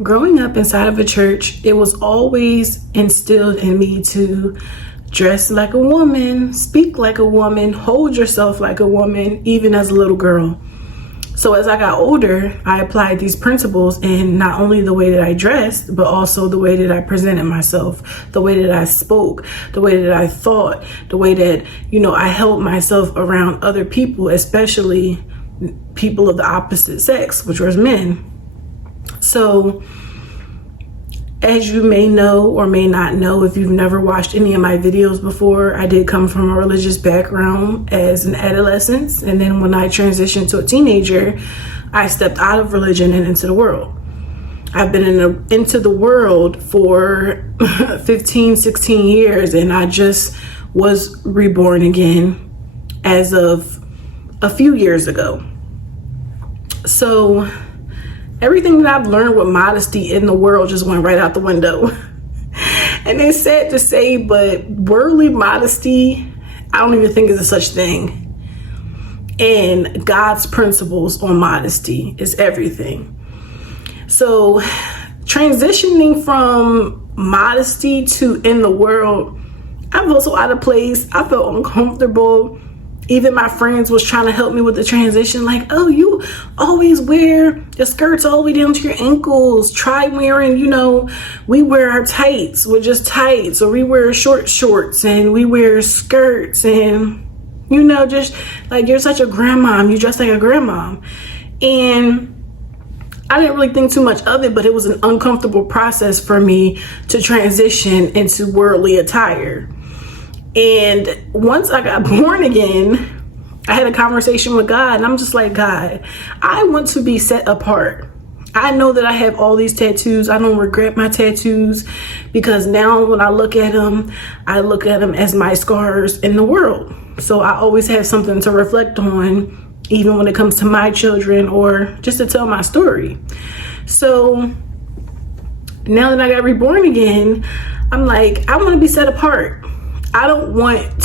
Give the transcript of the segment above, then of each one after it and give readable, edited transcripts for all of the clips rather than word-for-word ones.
Growing up inside of a church, it was always instilled in me to dress like a woman, speak like a woman, hold yourself like a woman, even as a little girl. So as I got older, I applied these principles in not only the way that I dressed, but also the way that I presented myself, the way that I spoke, the way that I thought, the way that, I held myself around other people, especially people of the opposite sex, which was men. So as you may know or may not know, if you've never watched any of my videos before, I did come from a religious background as an adolescent. And then when I transitioned to a teenager, I stepped out of religion and into the world. I've been into the world for 15, 16 years, and I just was reborn again as of a few years ago. So everything that I've learned with modesty in the world just went right out the window. And it's sad to say, but worldly modesty, I don't even think is a such thing. And God's principles on modesty is everything. So transitioning from modesty to in the world, I felt so out of place. I felt uncomfortable. Even my friends was trying to help me with the transition, like, oh, you always wear your skirts all the way down to your ankles. Try wearing, we wear our tights. We're just tights, or we wear short shorts and we wear skirts, and, just like, you're such a grandmom. You dress like a grandmom. And I didn't really think too much of it, but it was an uncomfortable process for me to transition into worldly attire. And once I got born again, I had a conversation with God, and I'm just like, God, I want to be set apart. I know that I have all these tattoos. I don't regret my tattoos, because now when I look at them as my scars in the world. So I always have something to reflect on, even when it comes to my children or just to tell my story. So now that I got reborn again, I'm like, I want to be set apart. I don't want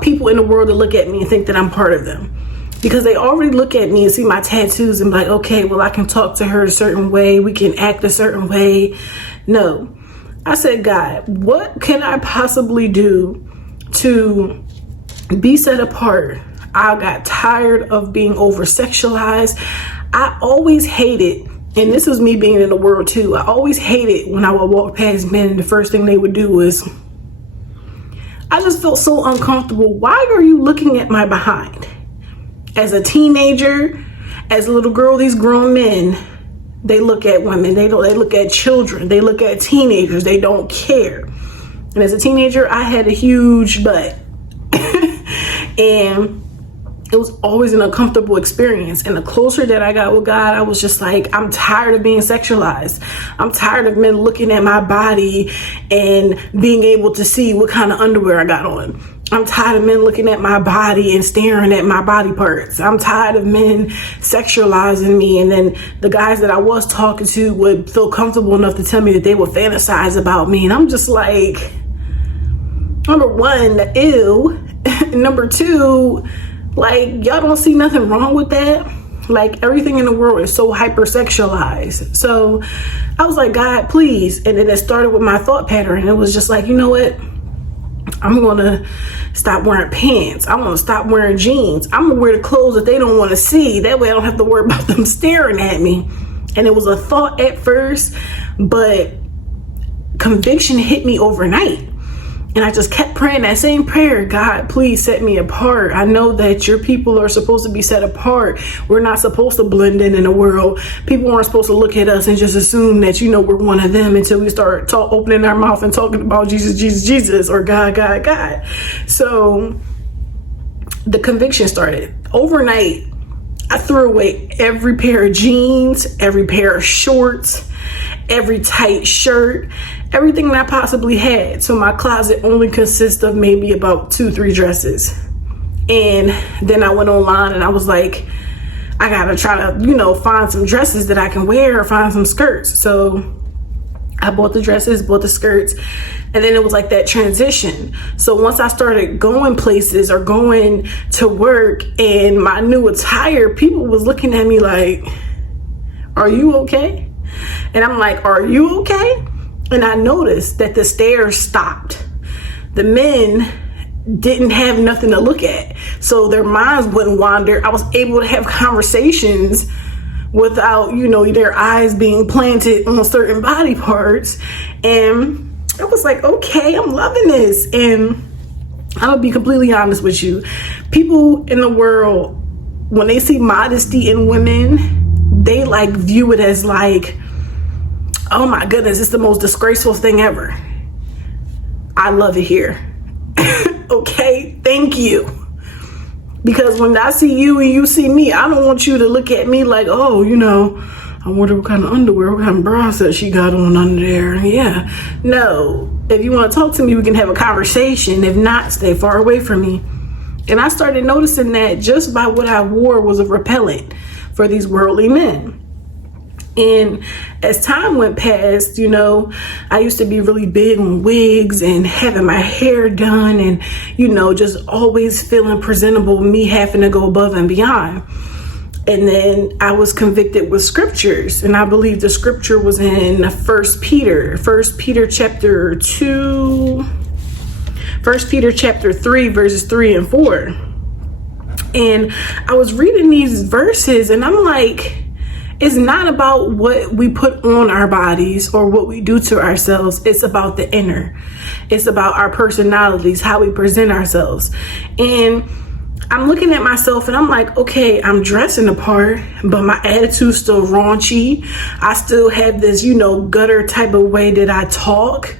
people in the world to look at me and think that I'm part of them, because they already look at me and see my tattoos and be like, okay, well, I can talk to her a certain way. We can act a certain way. No, I said, God, what can I possibly do to be set apart? I got tired of being over sexualized. I always hated, and this was me being in the world too, I always hated when I would walk past men and the first thing they would do was, I just felt so uncomfortable. Why are you looking at my behind? As a teenager, as a little girl, these grown men, they look at women, they look at children, they look at teenagers, they don't care. And as a teenager, I had a huge butt. And it was always an uncomfortable experience. And the closer that I got with God, I was just like, I'm tired of being sexualized. I'm tired of men looking at my body and being able to see what kind of underwear I got on. I'm tired of men looking at my body and staring at my body parts. I'm tired of men sexualizing me. And then the guys that I was talking to would feel comfortable enough to tell me that they would fantasize about me. And I'm just like, number one, ew. Number two, like, y'all don't see nothing wrong with that. Like, everything in the world is so hypersexualized. So I was like, God, please. And then it started with my thought pattern. It was just like, you know what? I'm going to stop wearing pants. I'm going to stop wearing jeans. I'm going to wear the clothes that they don't want to see. That way I don't have to worry about them staring at me. And it was a thought at first, but conviction hit me overnight. And I just kept praying that same prayer. God, please set me apart. I know that your people are supposed to be set apart. We're not supposed to blend in the world. People aren't supposed to look at us and just assume that, we're one of them until we start opening our mouth and talking about Jesus, Jesus, Jesus, or God, God, God. So the conviction started. Overnight, I threw away every pair of jeans, every pair of shorts, every tight shirt, everything that I possibly had. So my closet only consists of maybe about 2-3 dresses. And then I went online and I was like, I gotta try to, find some dresses that I can wear or find some skirts. So I bought the dresses, bought the skirts, and then it was like that transition. So once I started going places or going to work in my new attire, people was looking at me like, Are you okay? And I'm like, are you okay? And I noticed that the stares stopped. The men didn't have nothing to look at, so their minds wouldn't wander. I was able to have conversations without, their eyes being planted on certain body parts. And I was like, okay, I'm loving this. And I'm gonna be completely honest with you. People in the world, when they see modesty in women, they like view it as like, oh my goodness, it's the most disgraceful thing ever. I love it here. Okay, thank you. Because when I see you and you see me, I don't want you to look at me like, oh, I wonder what kind of underwear, what kind of bra set she got on under there. Yeah. No. If you want to talk to me, we can have a conversation. If not, stay far away from me. And I started noticing that just by what I wore was a repellent for these worldly men. And as time went past, I used to be really big on wigs and having my hair done and, just always feeling presentable, me having to go above and beyond. And then I was convicted with scriptures, and I believe the scripture was in 1 Peter chapter 2, 1 Peter chapter 3, verses 3 and 4. And I was reading these verses and I'm like, it's not about what we put on our bodies or what we do to ourselves. It's about the inner. It's about our personalities, how we present ourselves. And I'm looking at myself and I'm like, okay, I'm dressing the part, but my attitude's still raunchy. I still have this, gutter type of way that I talk.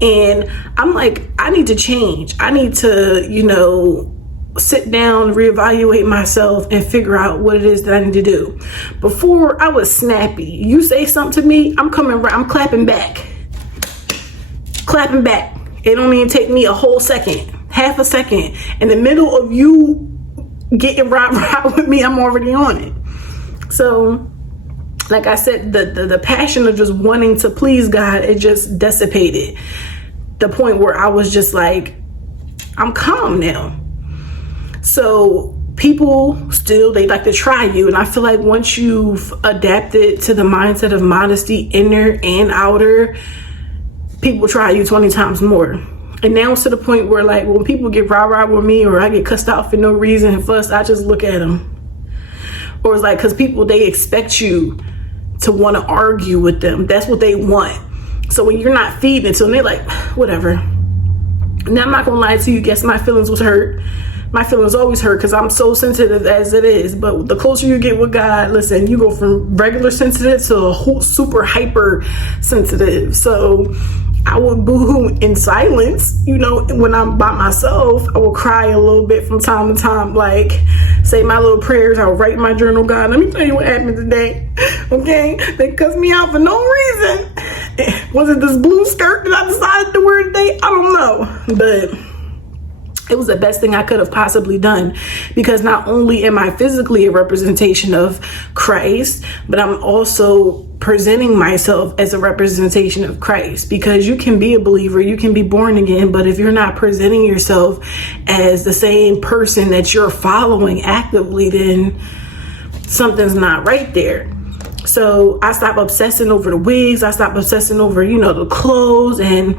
And I'm like, I need to change. I need to, sit down, reevaluate myself and figure out what it is that I need to do. Before, I was snappy. You say something to me, I'm clapping back. Clapping back. It don't even take me a whole second, half a second. In the middle of you getting right with me, I'm already on it. So, like I said, the passion of just wanting to please God, it just dissipated. The point where I was just like, I'm calm now. So people still, they like to try you. And I feel like once you've adapted to the mindset of modesty, inner and outer, people try you 20 times more. And now it's to the point where like when people get rah-rah with me or I get cussed out for no reason and fussed, I just look at them. Or it's like, because people, they expect you to want to argue with them. That's what they want. So when you're not feeding it to them, they're like, whatever. Now I'm not going to lie to you. Guess my feelings was hurt. My feelings always hurt because I'm so sensitive as it is. But the closer you get with God, listen, you go from regular sensitive to a whole super hyper sensitive. So I would boo-hoo in silence. When I'm by myself, I will cry a little bit from time to time, like say my little prayers. I'll write in my journal, God, let me tell you what happened today. Okay? They cussed me out for no reason. Was it this blue skirt that I decided to wear today? I don't know. But it was the best thing I could have possibly done, because not only am I physically a representation of Christ, but I'm also presenting myself as a representation of Christ. Because you can be a believer, you can be born again, but if you're not presenting yourself as the same person that you're following actively, then something's not right there. So I stopped obsessing over the wigs. I stopped obsessing over, the clothes, and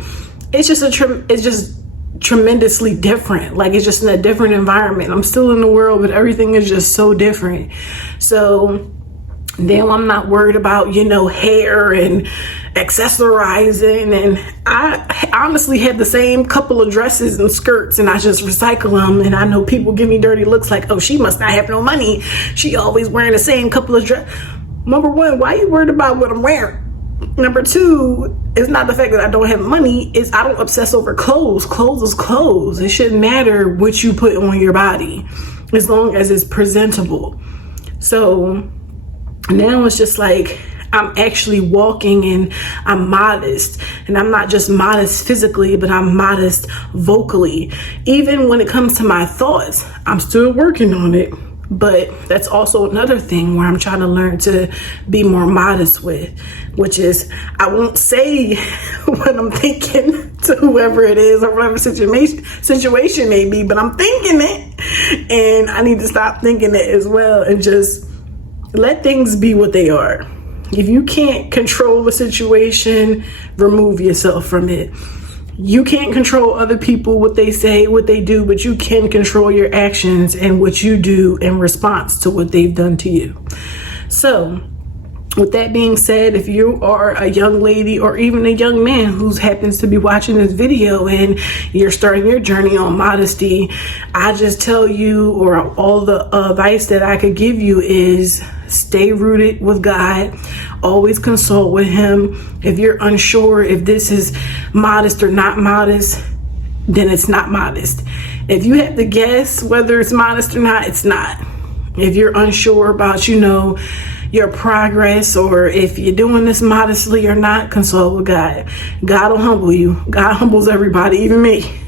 it's just tremendously different. Like, it's just in a different environment. I'm still in the world, but everything is just so different. So now I'm not worried about, hair and accessorizing. And I honestly had the same couple of dresses and skirts, and I just recycle them. And I know people give me dirty looks like, oh, she must not have no money. She always wearing the same couple of dresses. Number one, why are you worried about what I'm wearing? Number two, it's not the fact that I don't have money, it's I don't obsess over clothes. Clothes is clothes. It shouldn't matter what you put on your body as long as it's presentable. So now it's just like I'm actually walking and I'm modest. And I'm not just modest physically, but I'm modest vocally. Even when it comes to my thoughts, I'm still working on it. But that's also another thing where I'm trying to learn to be more modest with, which is I won't say what I'm thinking to whoever it is or whatever situation may be, but I'm thinking it, and I need to stop thinking it as well and just let things be what they are. If you can't control the situation, remove yourself from it. You can't control other people, what they say, what they do, but you can control your actions and what you do in response to what they've done to you. So, with that being said, if you are a young lady or even a young man who happens to be watching this video and you're starting your journey on modesty, I just tell you, or all the advice that I could give you is stay rooted with God. Always consult with Him. If you're unsure if this is modest or not modest, then it's not modest. If you have to guess whether it's modest or not, it's not. If you're unsure about, your progress, or if you're doing this modestly or not, consult with God. God will humble you. God humbles everybody, even me.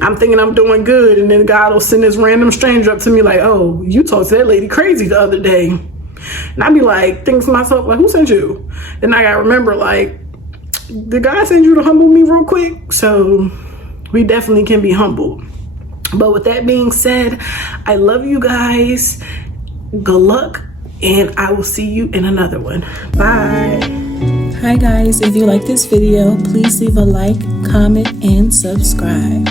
I'm thinking I'm doing good, and then God will send this random stranger up to me like, oh, you talked to that lady crazy the other day. And I'd be like, thinking to myself, like, who sent you? Then I gotta remember, like, did God send you to humble me real quick? So we definitely can be humbled. But with that being said, I love you guys. Good luck. And I will see you in another one. Bye. Hi guys, if you like this video, please leave a like, comment, and subscribe.